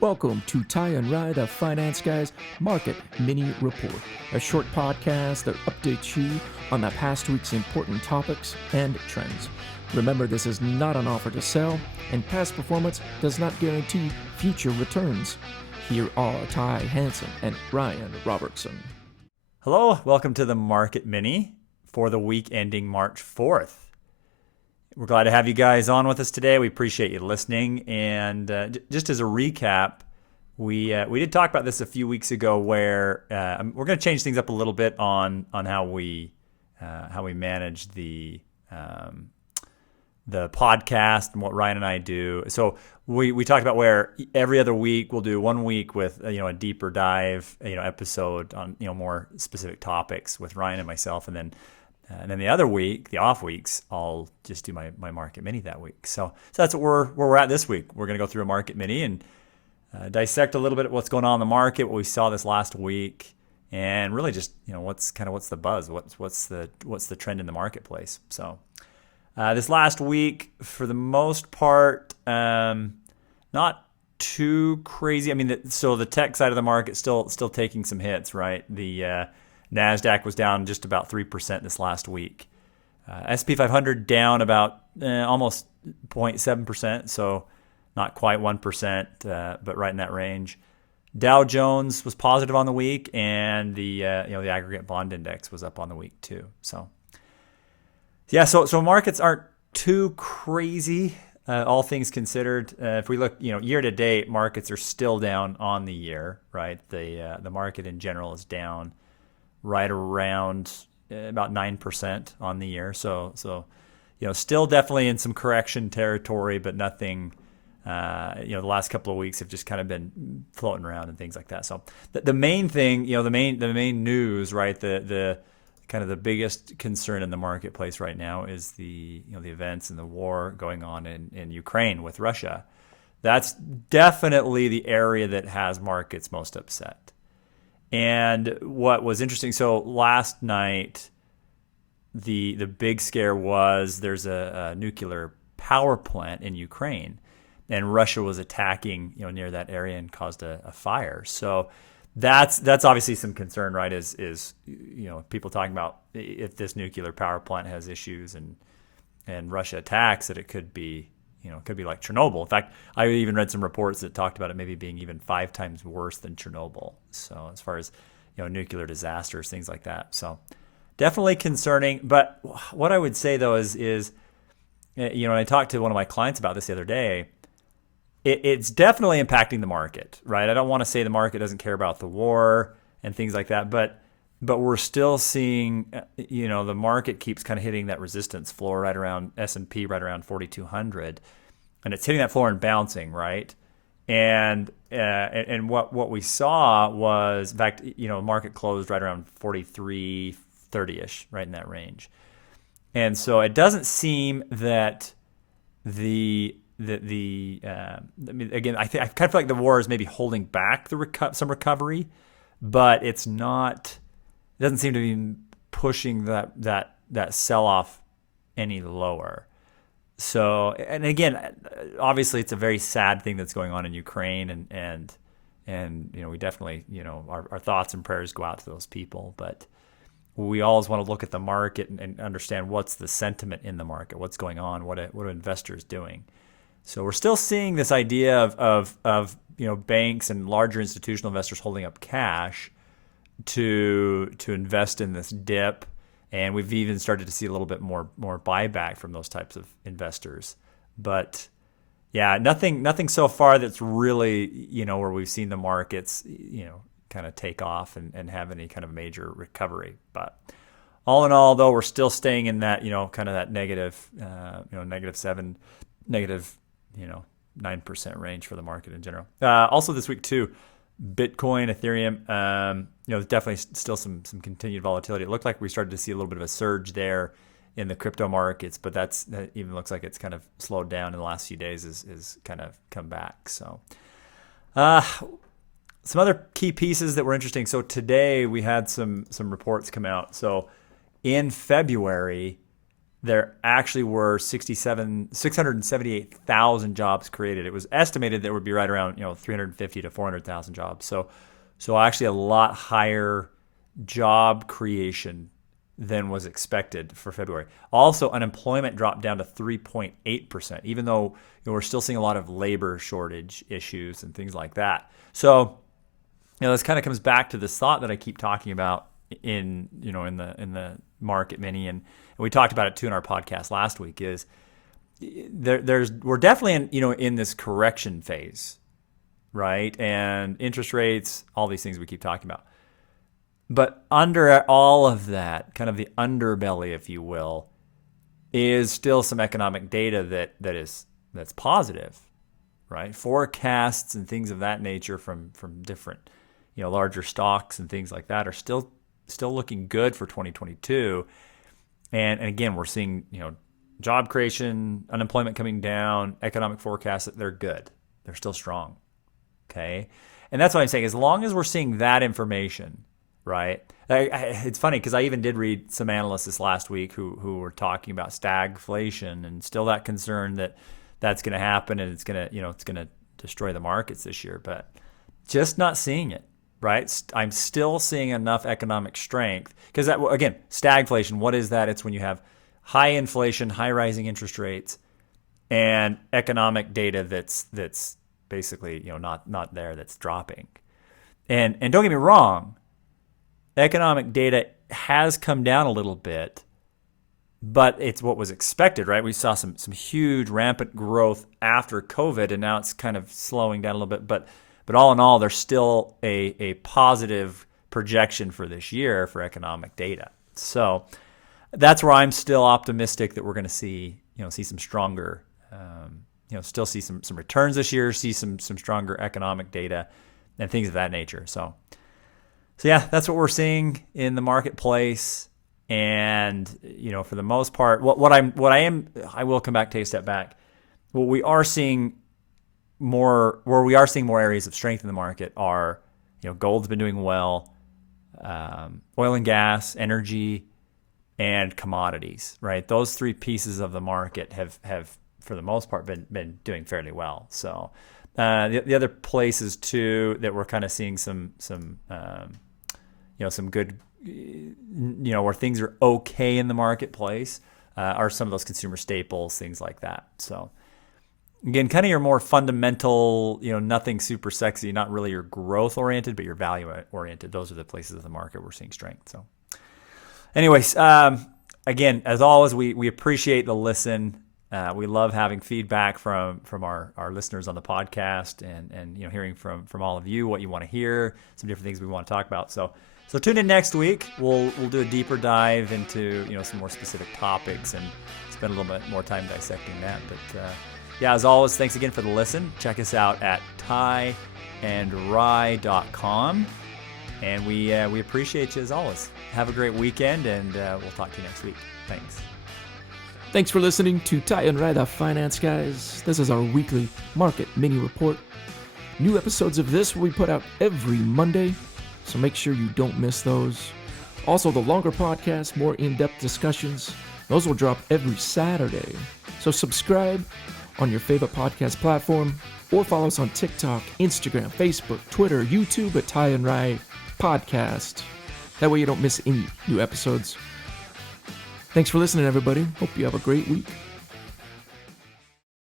Welcome to Ty and Rye, the Finance Guys Market Mini Report, a short podcast that updates you on the past week's important topics and trends. Remember, this is not an offer to sell, and past performance does not guarantee future returns. Here are Ty Hansen and Ryan Robertson. Hello, welcome to the Market Mini for the week ending March 4th. We're glad to have you guys on with us today. We appreciate you listening. And just as a recap, we did talk about this a few weeks ago, where we're going to change things up a little bit on how we manage the podcast and what Ryan and I do. So we talked about where every other week we'll do 1 week with a deeper dive episode on more specific topics with Ryan and myself, and then the other week, the off weeks, I'll just do my Market Mini that week. So that's where we're at this week. We're going to go through a Market Mini and dissect a little bit of what's going on in the market, what we saw this last week, and really just what's the buzz, what's the trend in the marketplace. So this last week, for the most part, not too crazy. I mean, so the tech side of the market still taking some hits, right? The NASDAQ was down just about 3% this last week. S&P 500 down about almost 0.7%, so not quite 1%, but right in that range. Dow Jones was positive on the week, and the aggregate bond index was up on the week too. So markets aren't too crazy, all things considered. If we look, year to date, markets are still down on the year, right? The market in general is down right around about 9% on the year. So still definitely in some correction territory, but nothing, the last couple of weeks have just kind of been floating around and things like that. So the main thing, the main news, right? The kind of the biggest concern in the marketplace right now is the events and the war going on in Ukraine with Russia. That's definitely the area that has markets most upset. And what was interesting, so last night, the big scare was there's a nuclear power plant in Ukraine, and Russia was attacking near that area and caused a fire. So that's obviously some concern, right? Is people talking about if this nuclear power plant has issues and Russia attacks, that it could be like Chernobyl. In fact, I even read some reports that talked about it maybe being even 5 times worse than Chernobyl. So as far as nuclear disasters, things like that. So definitely concerning. But what I would say though is and I talked to one of my clients about this the other day. It's definitely impacting the market, right? I don't want to say the market doesn't care about the war and things like that, but we're still seeing, the market keeps kind of hitting that resistance floor right around S&P, right around 4,200, and it's hitting that floor and bouncing, right? And what we saw was, in fact, market closed right around 43.30ish, right in that range. And so it doesn't seem that again, I kind of feel like the war is maybe holding back some recovery, but it's not. It doesn't seem to be pushing that sell-off any lower. So, and again, obviously it's a very sad thing that's going on in Ukraine, and we definitely, our thoughts and prayers go out to those people, but we always want to look at the market and understand what's the sentiment in the market, what's going on, what are investors doing. So we're still seeing this idea of banks and larger institutional investors holding up cash to invest in this dip, and we've even started to see a little bit more buyback from those types of investors. But yeah, nothing so far that's really where we've seen the markets kind of take off and have any kind of major recovery. But all in all, though, we're still staying in that kind of that negative -7, -9% range for the market in general. Also this week too, Bitcoin, Ethereum, definitely still some continued volatility. It looked like we started to see a little bit of a surge there in the crypto markets, but that even looks like it's kind of slowed down in the last few days, is kind of come back. So some other key pieces that were interesting. So today we had some reports come out. So in February, there actually were 678,000 jobs created. It was estimated there would be right around 350 to 400,000 jobs. So actually a lot higher job creation than was expected for February. Also, unemployment dropped down to 3.8%, even though we're still seeing a lot of labor shortage issues and things like that. So, this kind of comes back to this thought that I keep talking about in the market mini, and we talked about it too in our podcast last week. Is we're definitely in this correction phase, right? And interest rates, all these things we keep talking about. But under all of that, kind of the underbelly, if you will, is still some economic data that's positive, right? Forecasts and things of that nature from different, larger stocks and things like that are still looking good for 2022. And again, we're seeing, job creation, unemployment coming down, economic forecasts, they're good. They're still strong. Okay. And that's what I'm saying. As long as we're seeing that information, right? It's funny because I even did read some analysts this last week who were talking about stagflation and still that concern that that's going to happen and it's going to destroy the markets this year, but just not seeing it, right? I'm still seeing enough economic strength because again, stagflation, what is that? It's when you have high inflation, high rising interest rates, and economic data that's basically not there, that's dropping. And don't get me wrong, economic data has come down a little bit, but it's what was expected, right? We saw some huge rampant growth after COVID, and now it's kind of slowing down a little bit. But all in all, there's still a positive projection for this year for economic data. So that's where I'm still optimistic that we're going to see some stronger, still see some returns this year, see some stronger economic data and things of that nature. So yeah, that's what we're seeing in the marketplace. And, for the most part, I will come back, take a step back. What we are seeing more areas of strength in the market are, gold's been doing well, oil and gas, energy, and commodities, right? Those three pieces of the market have for the most part been doing fairly well. So the other places too that we're kind of seeing some good, where things are okay in the marketplace are some of those consumer staples, things like that. So again, kind of your more fundamental, nothing super sexy, not really your growth oriented, but your value oriented. Those are the places of the market we're seeing strength. So anyways, again, as always, we appreciate the listen. We love having feedback from our listeners on the podcast and hearing from all of you what you want to hear, some different things we want to talk about. So tune in next week. We'll do a deeper dive into some more specific topics and spend a little bit more time dissecting that. But yeah, as always, thanks again for the listen. Check us out at tieandrye.com, and we appreciate you as always. Have a great weekend, and we'll talk to you next week. Thanks. Thanks for listening to Tie and Rye, the Finance Guys. This is our weekly market mini report. New episodes of this will be put out every Monday, so make sure you don't miss those. Also, the longer podcasts, more in-depth discussions, those will drop every Saturday. So subscribe on your favorite podcast platform or follow us on TikTok, Instagram, Facebook, Twitter, YouTube at Tie and Rye Podcast. That way you don't miss any new episodes. Thanks for listening, everybody. Hope you have a great week.